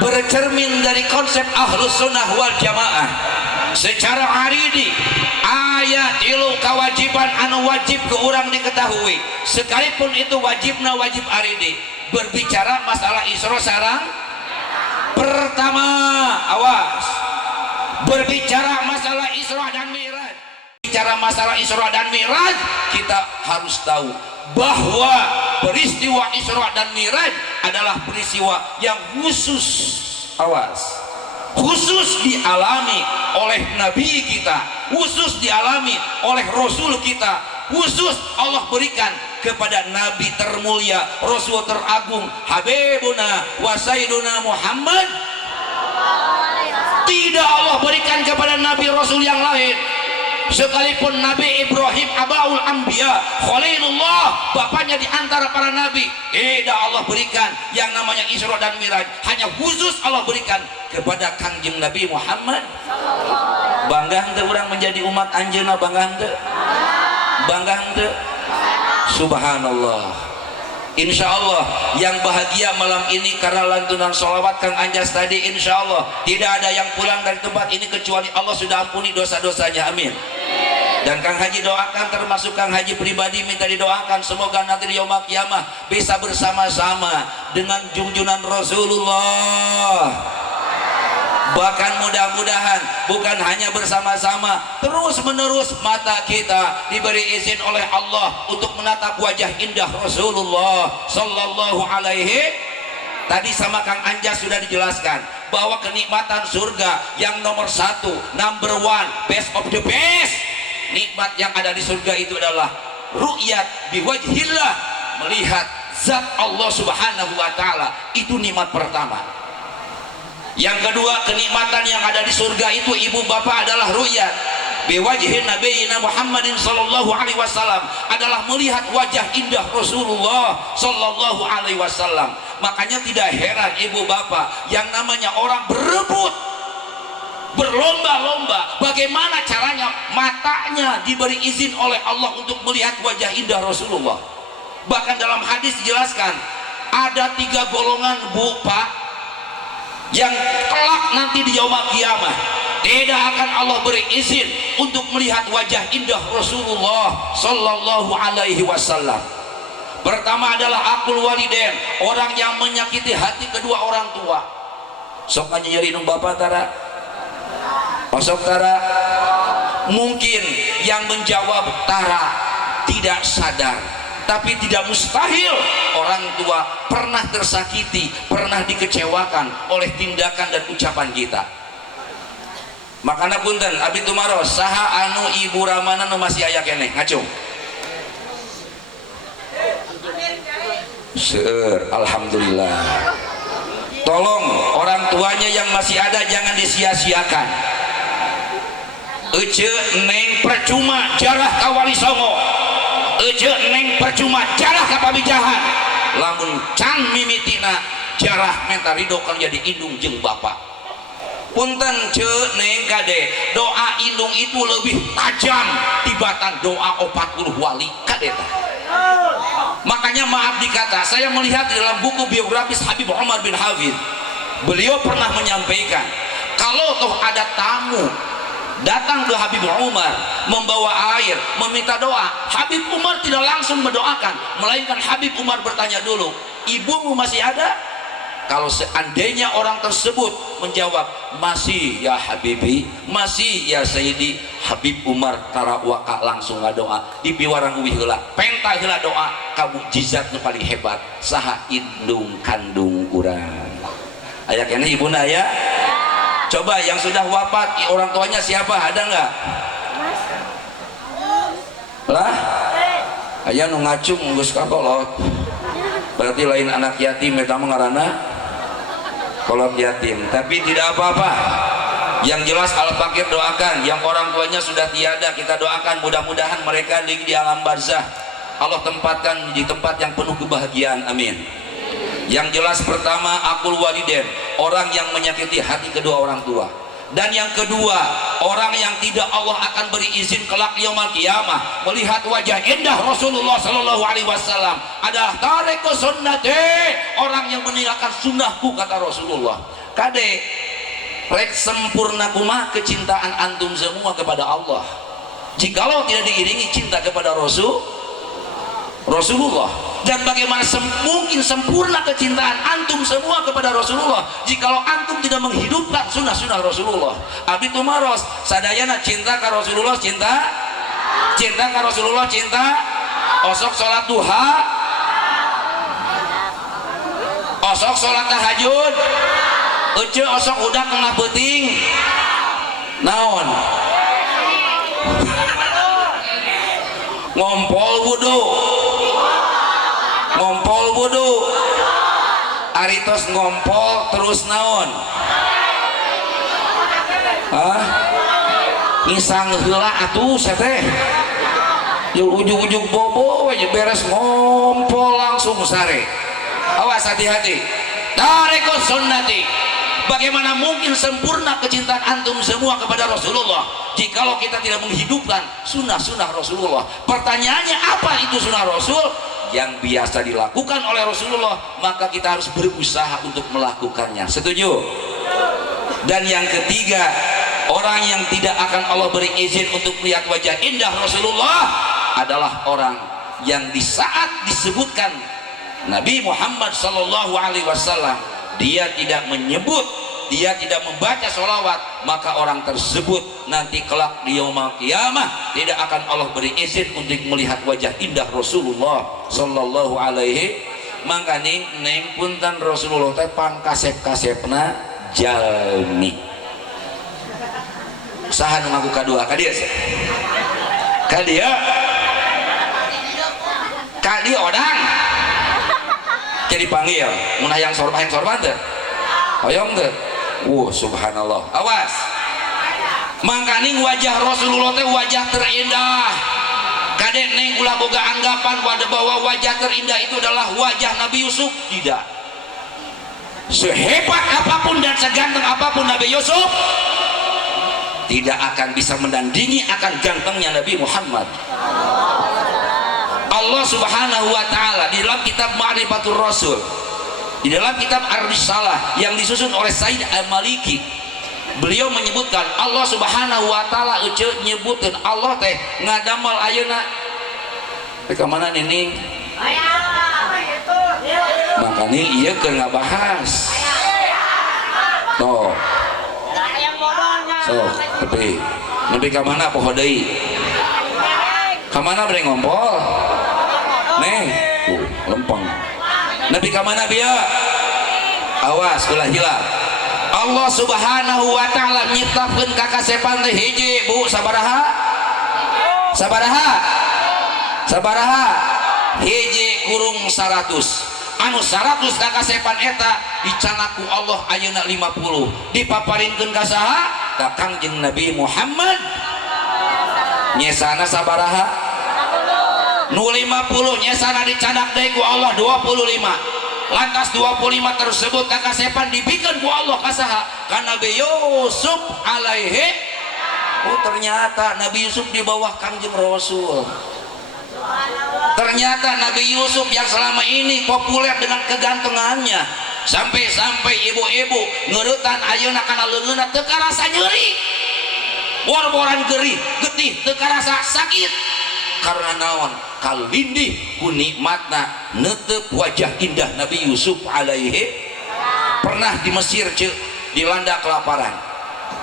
bercermin dari konsep ahlus sunnah wal jamaah secara aridi ayat ilu kewajiban anu wajib ke orang diketahui sekalipun itu wajibna wajib aridi berbicara masalah Isra sarang pertama awas berbicara masalah Isra dan Mi'raj bicara masalah Isra dan Mi'raj kita harus tahu bahwa peristiwa Isra dan Mi'raj adalah peristiwa yang khusus awas khusus dialami oleh Nabi kita khusus dialami oleh Rasul kita khusus Allah berikan kepada Nabi termulia Rasul teragung Habibuna wa Sayyiduna Muhammad tidak Allah berikan kepada Nabi Rasul yang lain sekalipun Nabi Ibrahim abaul anbiya Khalilullah bapaknya di antara para nabi tidak Allah berikan yang namanya Isra dan Mi'raj hanya khusus Allah berikan kepada Kangjeng Nabi Muhammad bangga henteu urang menjadi umat anjeunna bangga henteu subhanallah. Insya Allah yang bahagia malam ini karena lantunan sholawat Kang Anjas tadi insya Allah tidak ada yang pulang dari tempat ini kecuali Allah sudah ampuni dosa-dosanya amin. Dan Kang Haji doakan termasuk Kang Haji pribadi minta didoakan semoga nanti di yaumul kiamah bisa bersama-sama dengan junjungan Rasulullah bahkan mudah-mudahan bukan hanya bersama-sama terus menerus mata kita diberi izin oleh Allah untuk menatap wajah indah Rasulullah sallallahu alaihi tadi sama Kang Anjas sudah dijelaskan bahwa kenikmatan surga yang nomor satu number one best of the best nikmat yang ada di surga itu adalah ru'yat biwajhillah melihat zat Allah subhanahu wa ta'ala itu nikmat pertama. Yang kedua kenikmatan yang ada di surga itu ibu bapak adalah ru'yat biwajhi nabiyina Muhammadin sallallahu alaihi wasallam adalah melihat wajah indah Rasulullah sallallahu alaihi wasallam. Makanya tidak heran ibu bapak yang namanya orang berebut berlomba-lomba bagaimana caranya matanya diberi izin oleh Allah untuk melihat wajah indah Rasulullah. Bahkan dalam hadis dijelaskan ada 3 golongan bu pak yang kelak nanti di yaumul kiamah tidak akan Allah beri izin untuk melihat wajah indah Rasulullah sallallahu alaihi wasallam. Pertama adalah akul walidain, orang yang menyakiti hati kedua orang tua. Sok aja nyari nung bapak tara masuk tara mungkin yang menjawab tara tidak sadar tapi tidak mustahil orang tua pernah tersakiti pernah dikecewakan oleh tindakan dan ucapan kita. Makana punten abdi tumaros saha anu ibu ramana nu masih aya keneh ngacung seueur alhamdulillah. Tolong orang tuanya yang masih ada jangan disia-siakan. Ece neng percuma jarah ka wali songo ece neng percuma jarah ka pabijahan lamun can mimitina jarah menta ridho kan jadi indung jeung bapak. Punten ce neng kade doa indung itu lebih tajam tibatan doa 40 wali kade tah. Makanya maaf dikata saya melihat di dalam buku biografis Habib Umar bin Hafid beliau pernah menyampaikan kalau toh ada tamu datang ke Habib Umar membawa air meminta doa Habib Umar tidak langsung mendoakan melainkan Habib Umar bertanya dulu ibumu masih ada? Kalau seandainya orang tersebut menjawab masih ya Habibi masih ya Sayyidi Habib Umar tarawaka langsung ngadoa di piwarang uwi heula penta heula doa ka mukjizat nu paling hebat saha indung kandung urang aya keneh ibuna ya. Coba yang sudah wafat orang tuanya siapa ada nggak? Lah aya nu ngacung geus kakolot berarti lain anak yatim eta mah ngaranna kolot yatim tapi tidak apa-apa yang jelas al-fakir doakan yang orang tuanya sudah tiada kita doakan mudah-mudahan mereka di alam barzah Allah tempatkan di tempat yang penuh kebahagiaan amin. Yang jelas pertama akul walidain orang yang menyakiti hati kedua orang tua dan yang kedua orang yang tidak Allah akan beri izin kelak yaumul kiamah melihat wajah indah Rasulullah sallallahu alaihi wasallam adalah tariku sunnati orang yang meninggalkan sunnahku kata Rasulullah Kade rek sempurna kumaha kecintaan antum semua kepada Allah jikalau tidak diiringi cinta kepada Rasulullah. Dan bagaimana mungkin sempurna kecintaan antum semua kepada Rasulullah jikalau antum tidak menghidupkan sunnah-sunnah Rasulullah. Abdi tumaros sadayana cinta ke Rasulullah, cinta ke Rasulullah, cinta osok sholat duha, osok sholat tahajud, ece osok udah kena beting naon ngompol wudu aritos ngompol terus naon ngisang heula atuh sateh ujug-ujug bobo aja beres ngompol langsung sare. Awas hati-hati tarikut sunnati. Bagaimana mungkin sempurna kecintaan antum semua kepada Rasulullah jikalau kita tidak menghidupkan sunnah-sunnah Rasulullah. Pertanyaannya apa itu sunnah Rasul? Yang biasa dilakukan oleh Rasulullah, maka kita harus berusaha untuk melakukannya. Setuju? Dan yang ketiga, orang yang tidak akan Allah beri izin untuk melihat wajah indah Rasulullah adalah orang yang di saat disebutkan Nabi Muhammad SAW dia tidak menyebut, dia tidak membaca sholawat, maka orang tersebut nanti kelak di yaumul qiyamah tidak akan Allah beri izin untuk melihat wajah indah Rasulullah sallallahu alaihi. Makanya neng punten Rasulullah teh pangkasep-kasepna jalmi saha nu ngaku kadua kadia odang jadi panggil mun hayang sorban teh hoyong teh subhanallah. Awas mangkaning wajah Rasulullah teh wajah terindah. Kadek neng ulah boga anggapan bahwa wajah terindah itu adalah wajah Nabi Yusuf. Tidak. Sehebat apapun dan seganteng apapun Nabi Yusuf tidak akan bisa mendandingi akan gantengnya Nabi Muhammad. Allah Subhanahu wa taala di dalam kitab Ma'rifatul Rasul, di dalam kitab Ar-Risalah yang disusun oleh Said Al-Maliki, beliau menyebutkan Allah Subhanahu wa taala nyebutkan Allah teh ngadamel ayeuna teh ka mana nining makanya ieu keur ngabahas toh sok tapi ka mana poho deui ka mana bere ngompol neng lempeng Nabi kamana biya awas ulah hilap. Allah Subhanahu wa taala nyiptakeun kakasepan teh hiji bu sabaraha hiji kurung 100 anu 100 kakasepan eta dicanaku Allah ayeuna 50 dipaparinkeun ka saha ka Kangjeng Nabi Muhammad nyesana sabaraha nu 50 nyesana dicadak deui ku Allah 25. Lantas 25 tersebut kakasepan dibikin ku Allah kasaha ka Nabi Yusuf alaihi. Ternyata Nabi Yusuf di bawah Kangjeng Rasul. Ternyata Nabi Yusuf yang selama ini populer dengan kegantengannya sampai ibu-ibu ngeuretan ayeuna kana leungeunna teu karasa nyeri. Bor-boran gerih, getih teu karasa sakit. Karena naon kalindih ku nikmatna netep wajah indah Nabi Yusuf alaihi. Pernah di Mesir ceuk dilanda kelaparan.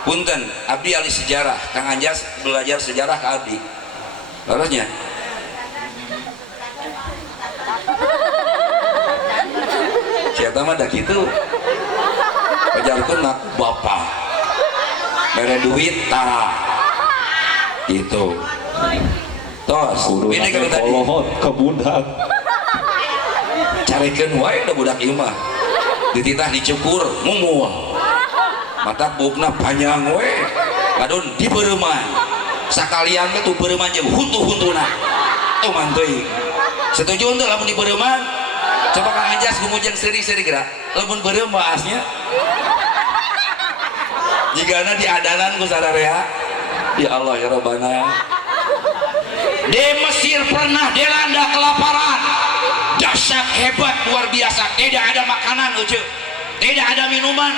Punten abdi ahli sejarah Kang Anjas belajar sejarah ka abdi harusnya siapa mah dah gitu pajarkeun ngaku bapak mere duit tah gitu. Tos, ini kan tadi ke budak carikeun wae da budak ieu mah dititah dicukur mumul mata bukna panjang we kadon dibeureman sakalian teh tuh beureman jeung huntu-huntuna tuh mantuy setuju henteu lamun dibeureman coba Kang Anjas gumujeng seri-seri gerak lamun beureum baasnya jigana diadanan ku sadarea ya Allah ya Rabbana. Di Mesir pernah dilanda kelaparan dahsyat hebat luar biasa tidak ada makanan ucu tidak ada minuman.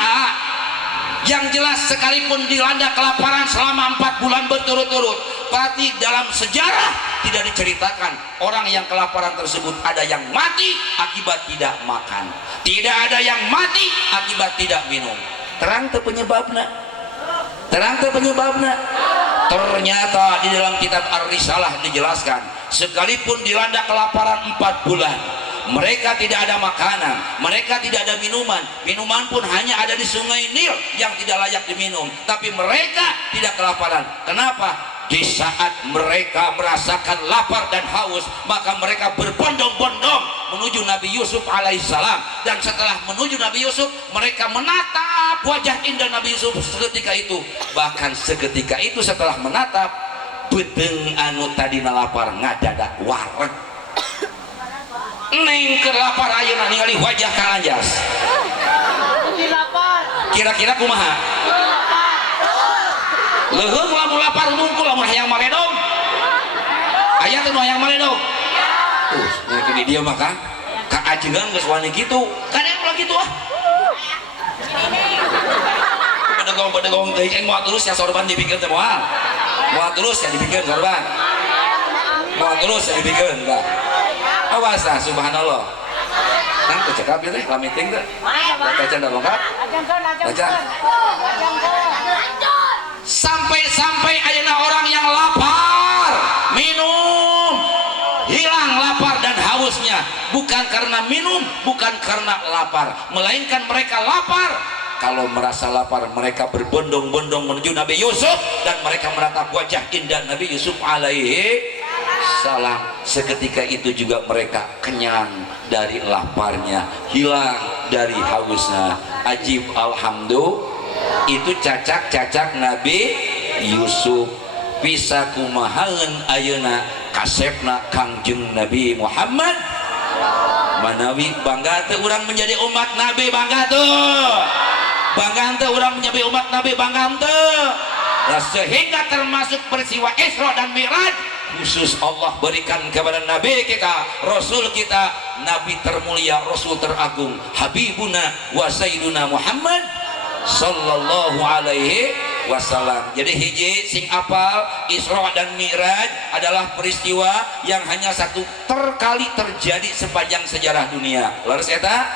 Yang jelas sekalipun dilanda kelaparan selama 4 bulan berturut-turut, berarti dalam sejarah tidak diceritakan orang yang kelaparan tersebut ada yang mati akibat tidak makan, tidak ada yang mati akibat tidak minum. Terang teu penyebabna, terang teu penyebabna. Ternyata di dalam kitab Ar-Risalah dijelaskan, sekalipun dilanda kelaparan 4 bulan, mereka tidak ada makanan, mereka tidak ada minuman, minuman pun hanya ada di sungai Nil yang tidak layak diminum, tapi mereka tidak kelaparan. Kenapa? Di saat mereka merasakan lapar dan haus, maka mereka berbondong-bondong menuju Nabi Yusuf alaihissalam. Dan setelah menuju Nabi Yusuf, mereka menatap wajah indah Nabi Yusuf seketika itu. Bahkan seketika itu setelah menatap, bedeng anu tadina lapar ngadadak wareg. Neng kelapar ayeuna ningali wajah Kang Anjas. Kira-kira kumaha? Leuheung lamun lapar nungkul lamun hayang maledong. Aya teh nu hayang maledong. Nya di dieu mah Kang. Ka ajengan geus wani kitu. Kadang ulah kitu ah. Bedegong teh moal terus ya sorban dipikeun teh moal. Moal terus ya dipikeun sorban. Moal terus ya dipikeun Kang. Awas ah, subhanallah. Kan kecekap ya teh, lamiting teh. Baca dah lengkap. Baca. Sampai ayeuna orang yang lapar, minum, hilang lapar dan hausnya. Bukan karena minum, bukan karena lapar, melainkan mereka lapar. Kalau merasa lapar, mereka berbondong-bondong menuju Nabi Yusuf dan mereka menatap wajah indah Nabi Yusuf alaihi salam. Seketika itu juga mereka kenyang dari laparnya, hilang dari hausnya. Ajib, alhamdulillah. Itu cacak-cacak Nabi Yusuf. Bisa kumahaeun ayeuna kasepna Kangjeng Nabi Muhammad. Manawi bangga teu urang menjadi umat Nabi, bangga teu? Bangga teu urang menjadi umat Nabi, bangga teu? Nah, sehingga termasuk peristiwa Isra dan Mi'raj khusus Allah berikan kepada Nabi kita, Rasul kita, Nabi termulia, Rasul teragung, Habibuna wa Sayyiduna Muhammad sallallahu alaihi wasallam. Jadi hiji sing apal, Isra dan Mi'raj adalah peristiwa yang hanya satu kali terjadi sepanjang sejarah dunia. Leres eta?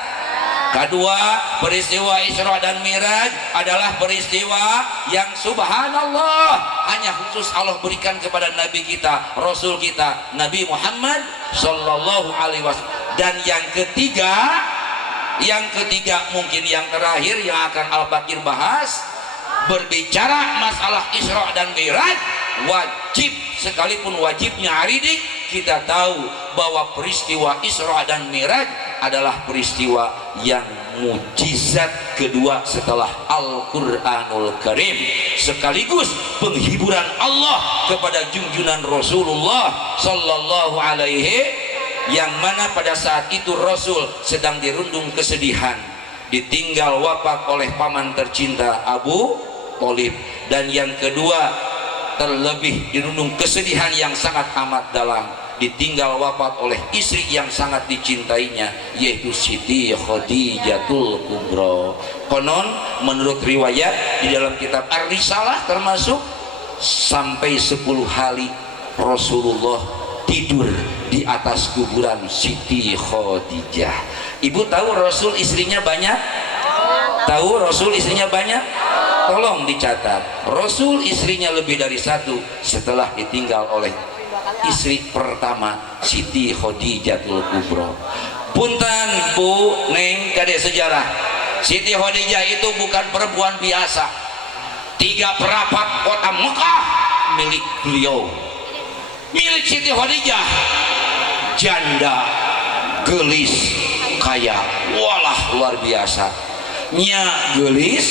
Kedua, peristiwa Isra dan Mi'raj adalah peristiwa yang subhanallah hanya khusus Allah berikan kepada Nabi kita, Rasul kita, Nabi Muhammad sallallahu alaihi wasallam. Dan yang ketiga mungkin yang terakhir yang akan Al-Baqir bahas, berbicara masalah Isra dan Mi'raj, wajib sekalipun wajibnya aridik kita tahu bahwa peristiwa Isra dan Mi'raj adalah peristiwa yang mujizat kedua setelah Al-Quranul Karim, sekaligus penghiburan Allah kepada junjungan Rasulullah sallallahu alaihi, yang mana pada saat itu Rasul sedang dirundung kesedihan, ditinggal wafat oleh paman tercinta Abu Thalib. Dan yang kedua, terlebih dirundung kesedihan yang sangat amat dalam, ditinggal wafat oleh istri yang sangat dicintainya, yaitu Siti Khadijatul Kubra. Konon menurut riwayat di dalam kitab Ar-Risalah termasuk sampai 10 hari Rasulullah tidur di atas kuburan Siti Khadijah. Ibu tahu Rasul istrinya banyak? Tahu Rasul istrinya banyak? Tolong dicatat, Rasul istrinya lebih dari satu setelah ditinggal oleh istri pertama Siti Khadijatul Kubra. Punten Bu Neng kade sejarah, Siti Khadijah itu bukan perempuan biasa. 3 perapat kota Mekah milik beliau, milik Siti Khadijah. Janda, gelis, kaya, walah luar biasa. Nya gelis,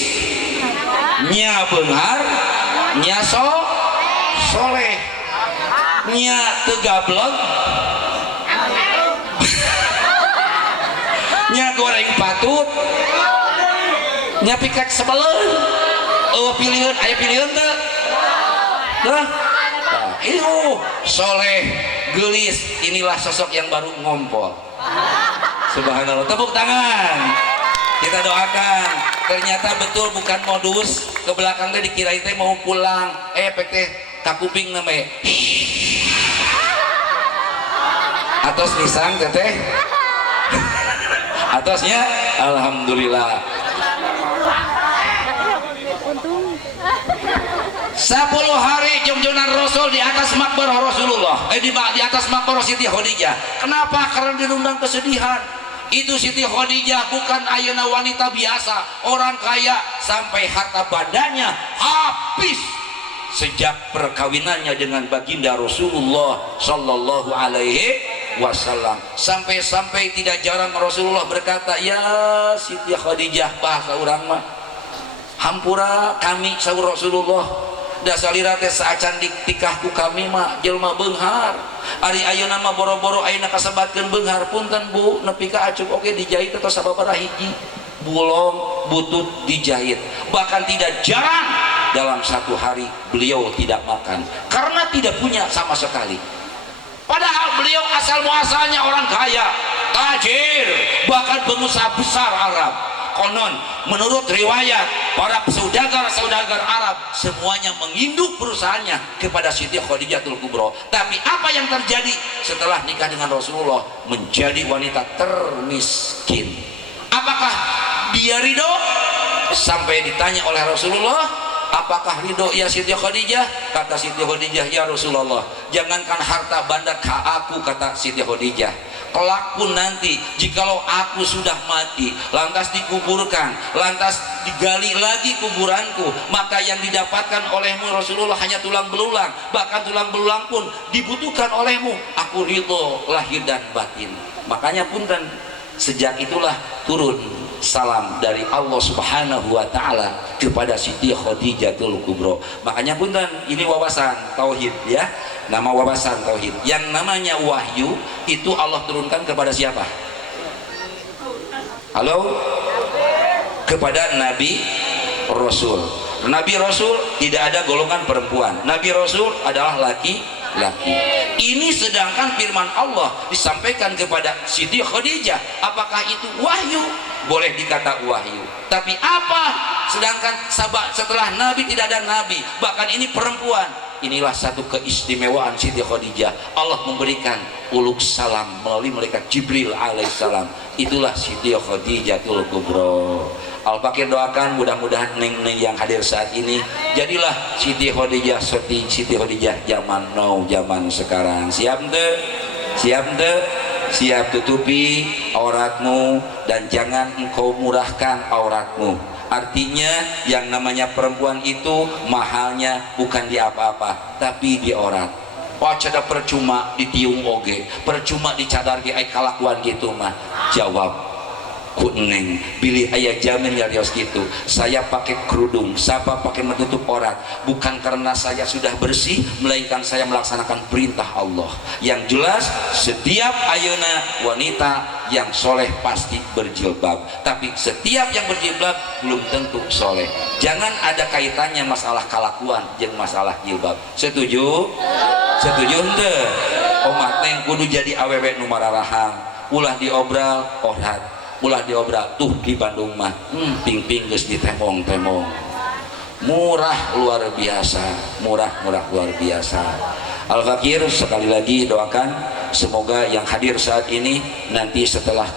nya beunghar, nya soleh, nya tegablog, nya goreng patut, nya pikat sebeleun. Pilihan, aya pilihan teu? Nah, itu soleh, gelis, inilah sosok yang baru ngompol. Subhanallah, tepuk tangan. Kita doakan. Ternyata betul bukan modus. Ke belakang teh dikirain teh mau pulang. Pek teh kakuping namanya. Atos pisang teteh. Atasnya alhamdulillah. 10 hari junjungan Rasul di atas makbarah Rasulullah, di atas makbarah Siti Khadijah. Kenapa? Karena dirundang kesedihan. Itu Siti Khadijah bukan ayeuna wanita biasa, orang kaya sampai harta bandanya habis sejak perkawinannya dengan baginda Rasulullah sallallahu alaihi wasallam. Sampai-sampai tidak jarang Rasulullah berkata, "Ya Siti Khadijah, bahasa urang mah hampura kami," saur Rasulullah. Da salira teh saacan tikahku kami mah jelema beunghar. Ari ayeuna mah boro-boro ayeuna kasebatkeun beunghar, punten Bu, nepi ka acuk oge dijahit atau sababaraha hiji. Bulong, butut dijahit. Bahkan tidak jarang dalam satu hari beliau tidak makan karena tidak punya sama sekali. Padahal beliau asal muasalnya orang kaya, tajir, bahkan pengusaha besar Arab. Konon menurut riwayat para saudagar Arab semuanya menginduk perusahaannya kepada Siti Khadijatul Kubra. Tapi apa yang terjadi setelah nikah dengan Rasulullah? Menjadi wanita termiskin. Apakah dia ridho? Sampai ditanya oleh Rasulullah, apakah ridho ya Siti Khadijah? Kata Siti Khadijah, ya Rasulullah, jangankan harta banda ke aku, kata Siti Khadijah, kelak pun nanti jikalau aku sudah mati lantas dikuburkan, lantas digali lagi kuburanku, maka yang didapatkan olehmu Rasulullah hanya tulang belulang, bahkan tulang belulang pun dibutuhkan olehmu. Aku ridho lahir dan batin. Makanya punten, sejak itulah turun salam dari Allah Subhanahu wa taala kepada Siti Khadijatul Kubra. Makanya punten, ini wawasan tauhid ya. Nama wawasan tauhid. Yang namanya wahyu itu Allah turunkan kepada siapa? Halo? Kepada Nabi Rasul. Nabi Rasul tidak ada golongan perempuan. Nabi Rasul adalah laki-laki. Ini sedangkan firman Allah disampaikan kepada Siti Khadijah. Apakah itu wahyu? Boleh dikata wahyu. Tapi apa? Sedangkan setelah Nabi tidak ada Nabi. Bahkan ini perempuan. Inilah satu keistimewaan Siti Khadijah. Allah memberikan uluk salam melalui malaikat Jibril alaihissalam. Itulah Siti Khadijatul Kubra. Al-Fakir doakan mudah-mudahan neng-neng yang hadir saat ini jadilah Siti Khadijah seperti Siti Khadijah zaman now, zaman sekarang. Siap ente? Siap ente? Siap tutupi auratmu dan jangan engkau murahkan auratmu. Artinya yang namanya perempuan itu mahalnya bukan di apa-apa tapi di aurat. Wacada percuma ditiung oge, percuma dicadar di ai kalakuan gitu mah. Jawab ku neng, pilih ayah jamin ya rios gitu. Saya pakai kerudung, siapa pakai menutup aurat, bukan karena saya sudah bersih, melainkan saya melaksanakan perintah Allah. Yang jelas setiap ayeuna wanita yang soleh pasti berjilbab, tapi setiap yang berjilbab belum tentu soleh. Jangan ada kaitannya masalah kalakuan jeung masalah jilbab. Setuju? Setuju henteu? Omat neng kudu jadi awewe nu mararahang, ulah diobral aurat, ulah diobral tuh di Bandung mah ping-ping geus ditemong-temong. Murah luar biasa, murah luar biasa. Al-Fakir sekali lagi doakan semoga yang hadir saat ini nanti setelah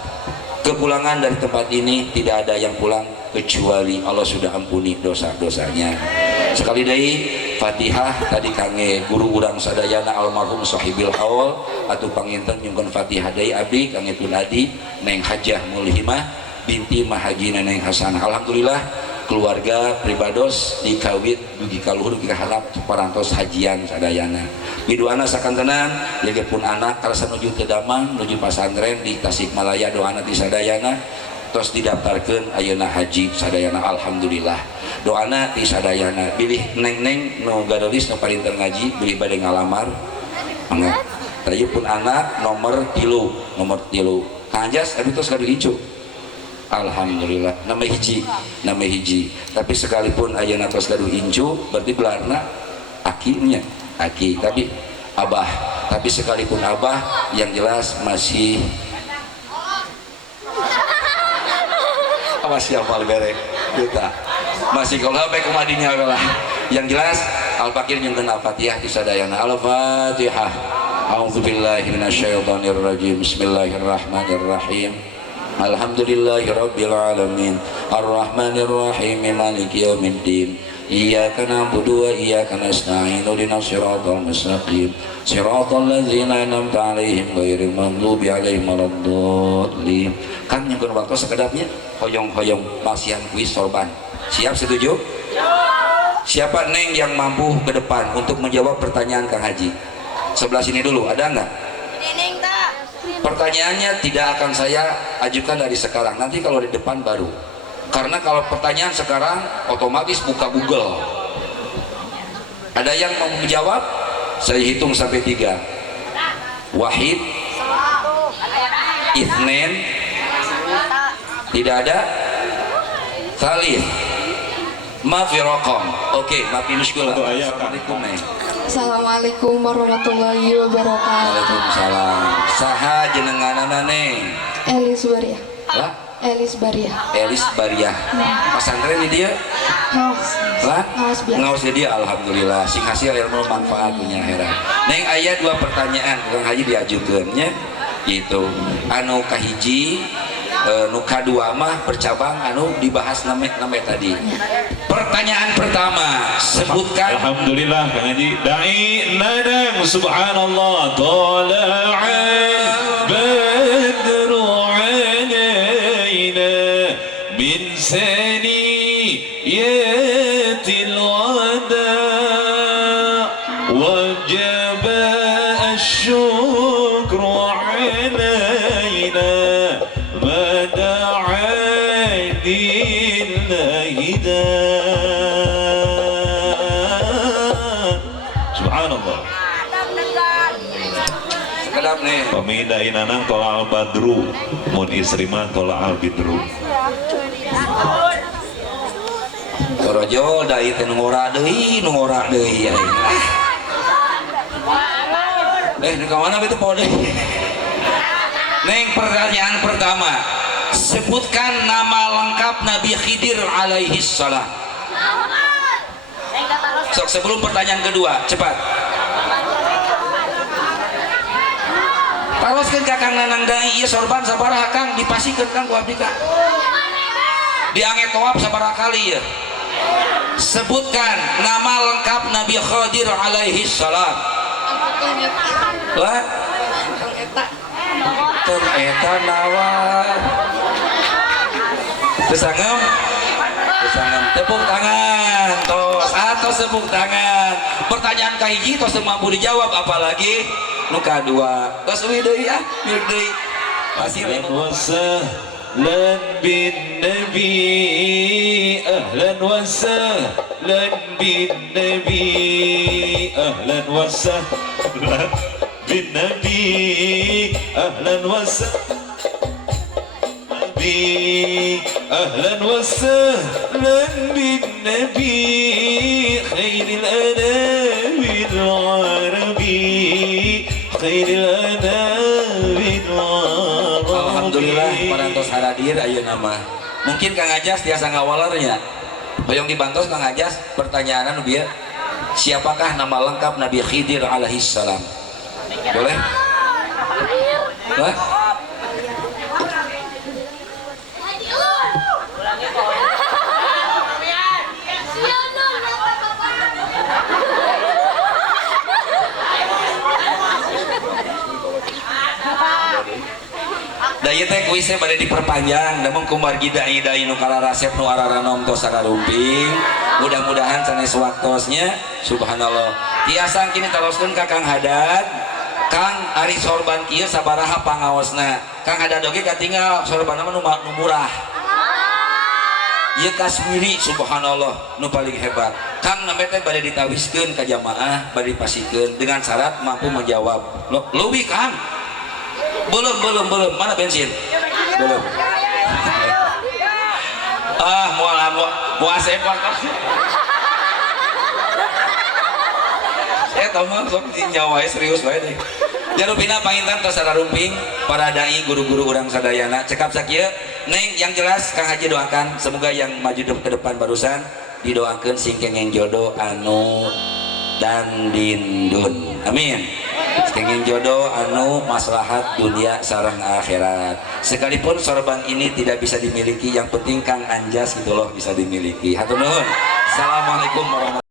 kepulangan dari tempat ini tidak ada yang pulang kecuali Allah sudah ampuni dosa-dosanya. Sekali lagi Fatihah tadi kange guru urang sadayana almarhum Sohibil Haul atau panginten nyungkeun Fatihah deui abdi kange Tun Adi Neng Hajah Mulhimah binti Mahajina Neng Hasan. Alhamdulillah keluarga pribados dikawit dugi kaluhur dugi kahalap parantos hajian sadayana. Biduana sakantenan jadi pun anak karasa nuju teu Damang nuju pasantren di Tasikmalaya doana di sadayana tos didaftarkeun ayeuna haji sadayana. Alhamdulillah doana di sadayana bilih neng-neng nu gadolis nu parinter ngaji bilih bade ngalamar mangga tadi pun anak nomor 3 Kang Anjas abi tos kadu hijau. Alhamdulillah nama hiji tapi sekalipun ayeuna tos gaduh incu berarti belarna akinya aki tapi abah, tapi sekalipun abah yang jelas masih masih hafal berek kita masih kalau apa kumadinya lah. Yang jelas Al-Fakir yang kena Fatihah di sadayana. Al-Fatihah. A'udzubillahi minasyaitonirrajim. Bismillahirrahmanirrahim. Alhamdulillahirabbil alamin. Arrahmanirrahim. Maliki yaumiddin. Iyyaka na'budu wa iyyaka nasta'in. Ihdinas siratal mustaqim. Siratal ladzina an'amta 'alaihim ghairil maghdubi 'alaihim waladdallin. Kan yang waktu sekedapnya hoyong-hoyong pasian kuis sorban. Siap, setuju? Siapa Neng yang mampu ke depan untuk menjawab pertanyaan Kang Haji? Sebelah sini dulu, ada nggak? Pertanyaannya tidak akan saya ajukan dari sekarang, nanti kalau di depan baru. Karena kalau pertanyaan sekarang otomatis buka Google. Ada yang mau menjawab? Saya hitung sampai 3. Wahid, Ithnen, tidak ada. Salih, Mafirokom. Oke, maaf muskul. Assalamualaikum. Assalamualaikum warahmatullahi wabarakatuh. Waalaikumsalam. Saha jenenganana Neng? Elis Baria. Lah? Elis Baria. Elis Baria. Pesantren di dia? Ngaos. Lah? Ngaos biasa. Ngaos di dia, alhamdulillah. Sing hasil ilmu manfaat punya heran. Neng aya 2 pertanyaan Kang Haji diajukeunnya. Gitu. Anu kahiji nu kadua mah bercabang anu dibahas name tadi. Pertanyaan pertama, sebutkan. Alhamdulillah Kang Haji. Dai nadang subhanallah tala'an badru alaina min saniyatil wada wajaba asyukru alaina Subhanallah. Kedap nih. Pemindah inanang tola al badru, mun isriman tola al bidru. Torojo dai teh ngora deui ya. Di mana itu pode? Neng, pertanyaan pertama. Sebutkan nama lengkap Nabi Khidir alaihi salam. Sok, sebelum pertanyaan kedua, cepat. Taroskeun ka Kang Nanang Dai ieu sorban sabaraha Kang dipasikeun Kang ku abdi Kang. Dianget toab sabaraha kali ya. Sebutkan nama lengkap Nabi Khidir alaihi salam. Lah? Eta nawa. Kesangem tepuk tangan tos atau tepuk tangan. Pertanyaan kahiji tos mampu dijawab, apalagi nu kadua tos euy deui ya milik deui hasil wasahlan bin nabi ahlan wasahlan bin nabi ahlan wasahlan bin nabi ahlan wasahlan أهلا وسهلا بالنبي خير الأنام العربي خير الأنام العربي. Alhamdulillah parantos haradir ayeuna nama. Mungkin Kang Ajas tiasa ngawalernya. Hoyong dibantos Kang Ajas pertanyaan anu bieu. Siapakah nama lengkap Nabi Khidir alaihi salam? Boleh? Hah? Daya teh kuisnya pada diperpanjang, namun kumargi dai nu kala rasep nu araranom tos sararumping. Mudah-mudahan sanes waktosnya, subhanallah. Tiasa kini teruskeun ka Kang Hadad. Kang ari sorban kieu sabaraha pangaosna? Kang Hadad oge katinggal sorban nu murah. Ieu Kasmiri, subhanallah, nu paling hebat. Kang namanya teh bade ditawiskeun ka jamaah, bade dipasikeun dengan syarat mampu menjawab. Leuwih Kang. Belum. Mana bensin? Belum. Mau asep waktu. Saya tahu mah sok nyawa serius bae deh. Jarupina panginten tos sararumping para dai guru-guru urang sadayana cekap sakieu Neng yang jelas Kang Haji doakan semoga yang maju ke depan barusan didoakan sing kenging jodoh anu dan dindun, amin. Kenging jodoh anu maslahat dunia sareng akhirat. Sekalipun sorban ini tidak bisa dimiliki, yang penting Kang Anjas gitu loh bisa dimiliki. Hatur nuhun. Assalamualaikum warahmatullahi wabarakatuh.